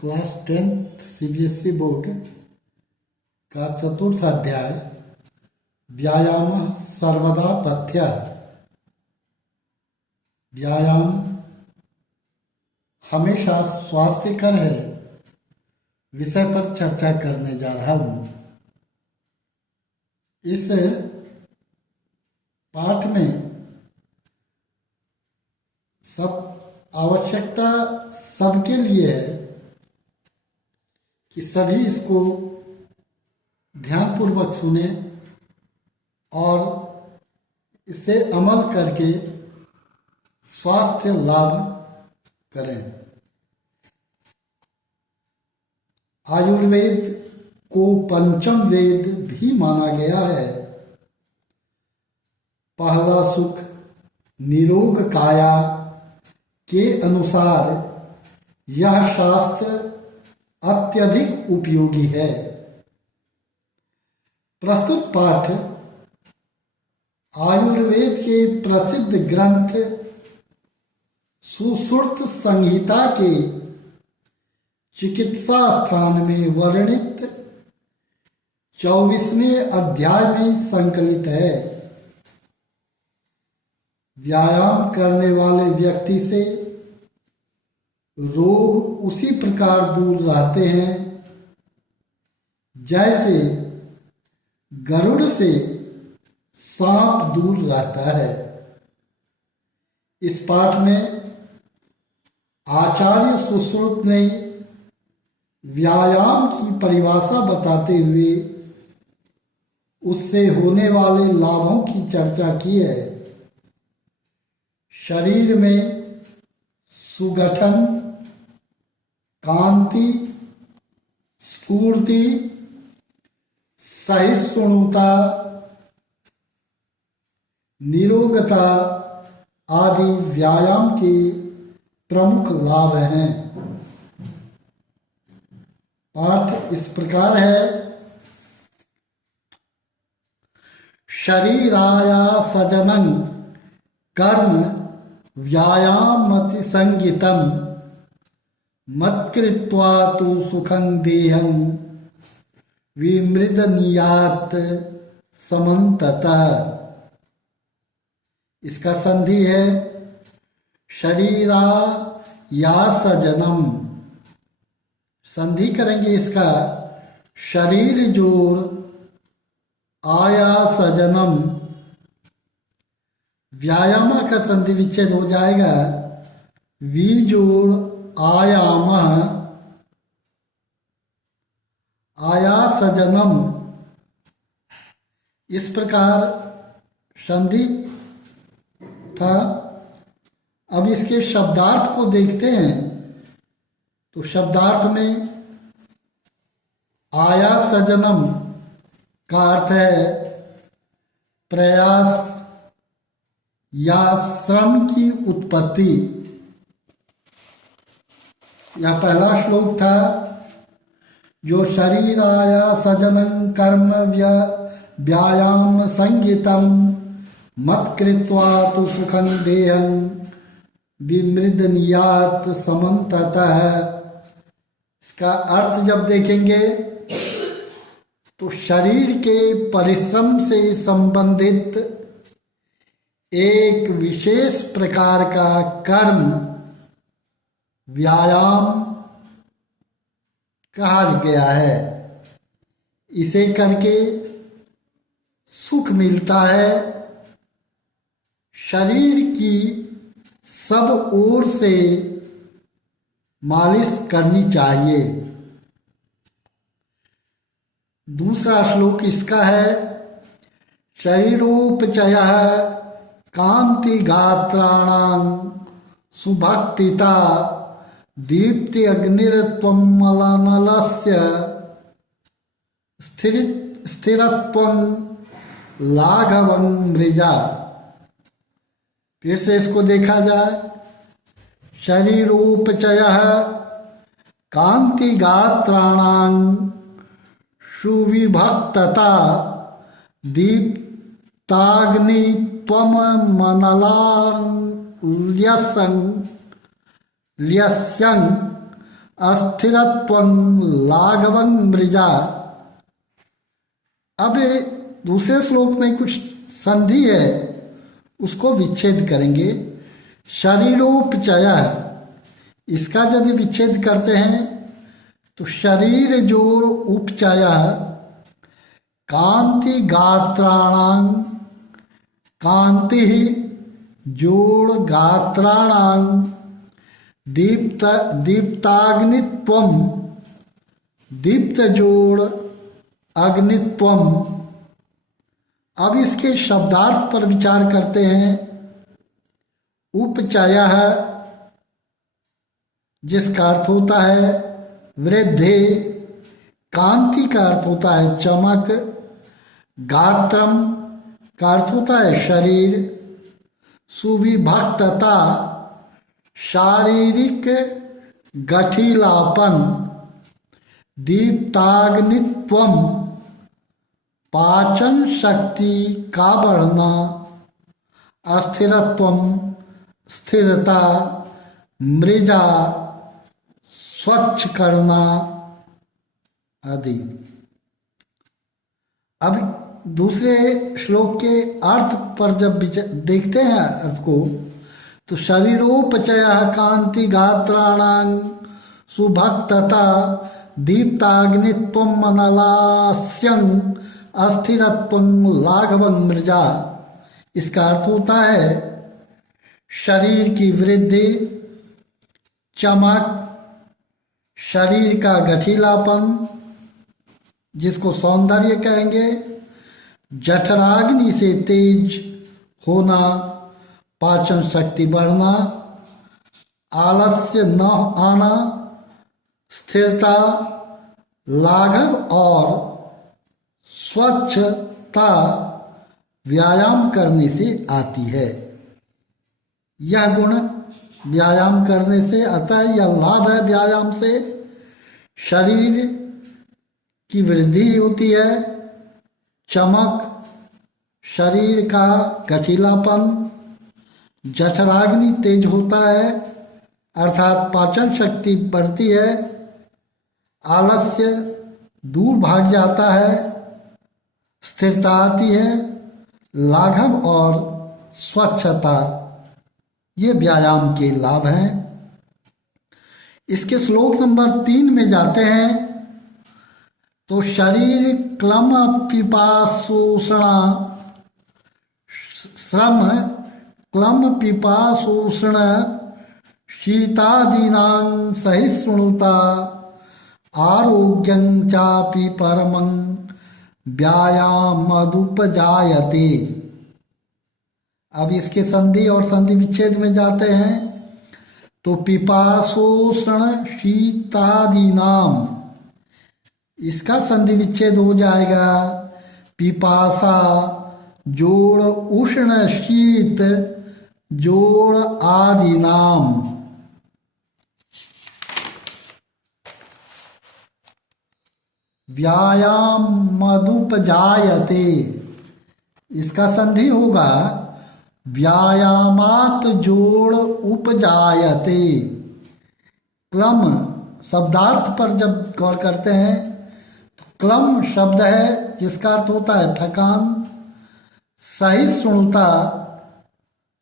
Class 10th CBSE board का चतुर्थ अध्याय व्यायाम सर्वदा पथ्य। व्यायाम हमेशा स्वास्थ्यकर है विषय पर चर्चा करने जा रहा हूँ। इस पाठ में सब आवश्यकता सबके लिए है कि सभी इसको ध्यानपूर्वक सुने और इसे अमल करके स्वास्थ्य लाभ करें। आयुर्वेद को पंचम वेद भी माना गया है। पहला सुख निरोग काया के अनुसार यह शास्त्र अत्यधिक उपयोगी है। प्रस्तुत पाठ आयुर्वेद के प्रसिद्ध ग्रंथ सुश्रुत संहिता के चिकित्सा स्थान में वर्णित 24वें अध्याय में संकलित है। व्यायाम करने वाले व्यक्ति से रोग उसी प्रकार दूर रहते हैं जैसे गरुड़ से सांप दूर रहता है। इस पाठ में आचार्य सुश्रुत ने व्यायाम की परिभाषा बताते हुए उससे होने वाले लाभों की चर्चा की है। शरीर में सुगठन, कांति, स्फूर्ति, सहिष्णुता, निरोगता आदि व्यायाम के प्रमुख लाभ हैं। पाठ इस प्रकार है। शरीरायासजनं कर्म व्यायामति संगितम मत्कृत्वा तु सुखं देहं विमृदनीयात् समन्ततः। इसका संधि है शरीरायासजनम। संधि करेंगे इसका शरीर जोड़ आयासजनम। व्यायाम का संधि विच्छेद हो जाएगा वी जोड़ आयाम आयासजनम। इस प्रकार संधि था। अब इसके शब्दार्थ को देखते हैं तो शब्दार्थ में आयासजनम का अर्थ है प्रयास या श्रम की उत्पत्ति। यह पहला श्लोक था जो शरीरायासजनं कर्म व्यायाम संगितम मत्कृत्वा तु सुखं देहं विमृदनीयात् समन्ततः। इसका अर्थ जब देखेंगे तो शरीर के परिश्रम से संबंधित एक विशेष प्रकार का कर्म व्यायाम कहा गया है। इसे करके सुख मिलता है। शरीर की सब ओर से मालिश करनी चाहिए। दूसरा श्लोक इसका है शरीरोपचयः कांति गात्राणां सुभक्तिता दीप्ति अग्निरत्वं मलनलस्य स्थिरत्वं लाघवं मृजा। फिर से इसको देखा जाए शरीरोपचयः कांति गात्राणां सुविभक्तता दीप्ताग्नि त्वम मनलाल्यसं ल्यस्यं अस्थिरत्वं लाघवं मृजा। अब दूसरे श्लोक में कुछ संधि है, उसको विच्छेद करेंगे। शरीरोपचय, इसका यदि विच्छेद करते हैं तो शरीर जोड़ उपचय कांति गात्राणां, कांति जोड़ गात्राणां दीप्ताग्नित्वम, दीप्त जोड़ अग्नित्वम। अब इसके शब्दार्थ पर विचार करते हैं। उपचयः जिसका अर्थ होता है वृद्धि, कांति का अर्थ होता है चमक, गात्रम का अर्थ होता है शरीर, सुविभक्तता शारीरिक गठिलापन, दीप्ताग्नित्वम पाचन शक्ति का बढ़ना, अस्थिरत्वम स्थिरता, मृजा स्वच्छ करना आदि। अब दूसरे श्लोक के अर्थ पर जब देखते हैं अर्थ को, तो शरीरोपचय कांति गात्राणां सुभक्तता दीप्ताग्नित्वम अनलास्यं अस्थिरत्वं लाघवं मृजा। इसका अर्थ होता है शरीर की वृद्धि, चमक, शरीर का गठिलापन जिसको सौंदर्य कहेंगे, जठराग्नि से तेज होना, पाचन शक्ति बढ़ना, आलस्य न आना, स्थिरता, लाघव और स्वच्छता व्यायाम करने से आती है। यह गुण व्यायाम करने से आता है, यह लाभ है व्यायाम से। शरीर की वृद्धि होती है, चमक, शरीर का गठिलापन, जठराग्नि तेज होता है अर्थात पाचन शक्ति बढ़ती है, आलस्य दूर भाग जाता है, स्थिरता आती है, लाघव और स्वच्छता, ये व्यायाम के लाभ हैं। इसके श्लोक नंबर 3 में जाते हैं तो शरीर क्लम पिपाशोषणा, श्रम क्लम पिपाशोषण शीतादीनां सहिष्णुता आरोग्यं चापि परमं व्यायामदुपजायते। अब इसके संधि और संधि विच्छेद में जाते हैं तो पिपाशोषण शीतादीनाम, इसका संधि विच्छेद हो जाएगा पिपासा जोड़ उष्ण शीत जोड़ आदि नाम। व्यायाम मदुपजायते, इसका संधि होगा व्यायामात जोड़ उपजायते। क्लम शब्दार्थ पर जब गौर करते हैं तो क्लम शब्द है जिसका अर्थ होता है थकान, सहिष्णुता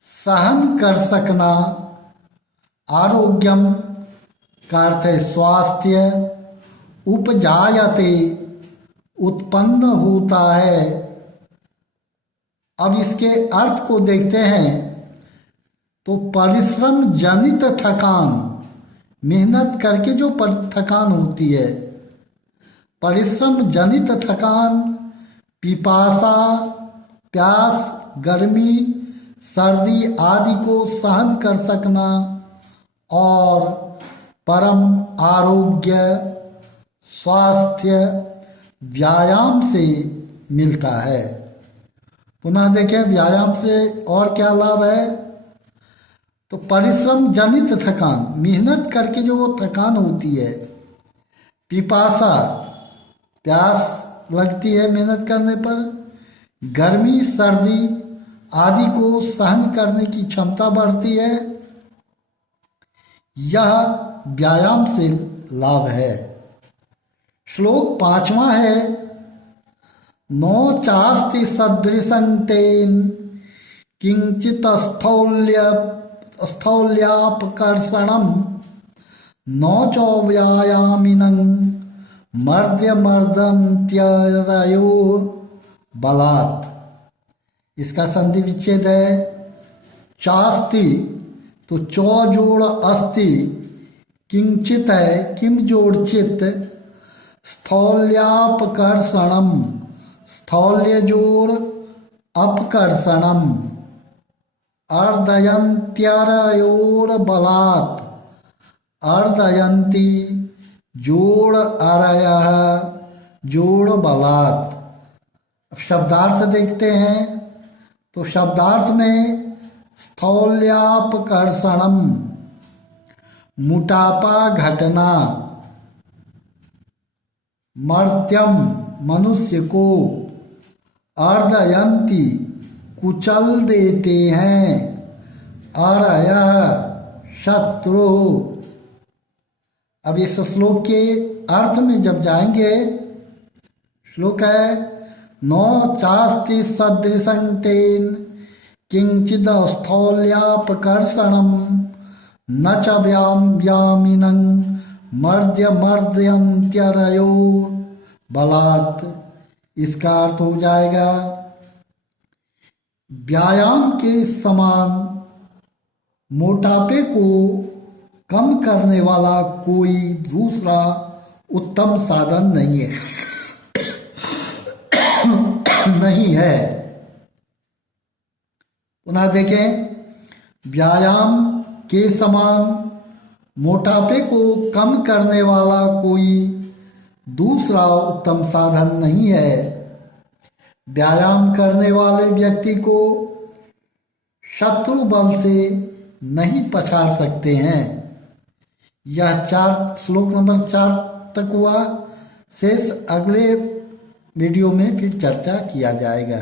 सहन कर सकना, आरोग्यम का अर्थ है स्वास्थ्य, उपजायते उत्पन्न होता है। अब इसके अर्थ को देखते हैं तो परिश्रम जनित थकान, मेहनत करके जो थकान होती है, परिश्रम जनित थकान, पिपासा प्यास, गर्मी, सर्दी आदि को सहन कर सकना और परम आरोग्य स्वास्थ्य व्यायाम से मिलता है। पुनः देखें व्यायाम से और क्या लाभ है, तो परिश्रम जनित थकान, मेहनत करके जो थकान होती है, पिपासा प्यास लगती है मेहनत करने पर, गर्मी सर्दी आदि को सहन करने की क्षमता बढ़ती है, यह व्यायाम से लाभ है। श्लोक 5वां है, नो चास्ति सदृशं तेन किंचित स्थौल्यापकर्षणं नो च व्यायामिनं मर्द्यमर्दन्त्यरयो बलात्। इसका संधि विच्छेद है, चास्ति तो चौ जोड़ अस्ति, किंचित है किम जोड़ चित, स्थौल्यापकर्षणम स्थौल्य जोड़ अपकर्षणम, अर्धयंत्यरयोर बलात् अर्धयंती जोड़ अरयः जोड़ बलात्। अब शब्दार्थ देखते हैं तो शब्दार्थ में स्थौल्यापकर्षणम मोटापा घटना, मर्त्यम मनुष्य को, अर्धयंती कुचल देते हैं, अरय शत्रु। अब इस श्लोक के अर्थ में जब जाएंगे, श्लोक है, नो चास्ति सदृशं तेन किंचिद स्थौल्यापकर्षणम न च व्यामिनं मर्द्यमर्दयन्त्यरयो बलात्। इसका अर्थ हो जाएगा, व्यायाम के समान मोटापे को कम करने वाला कोई दूसरा उत्तम साधन नहीं है नहीं है। पुनः देखें, व्यायाम के समान मोटापे को कम करने वाला कोई दूसरा उत्तम साधन नहीं है। व्यायाम करने वाले व्यक्ति को शत्रु बल से नहीं पछाड़ सकते हैं। यह श्लोक नंबर 4 तक हुआ। शेष अगले वीडियो में फिर चर्चा किया जाएगा।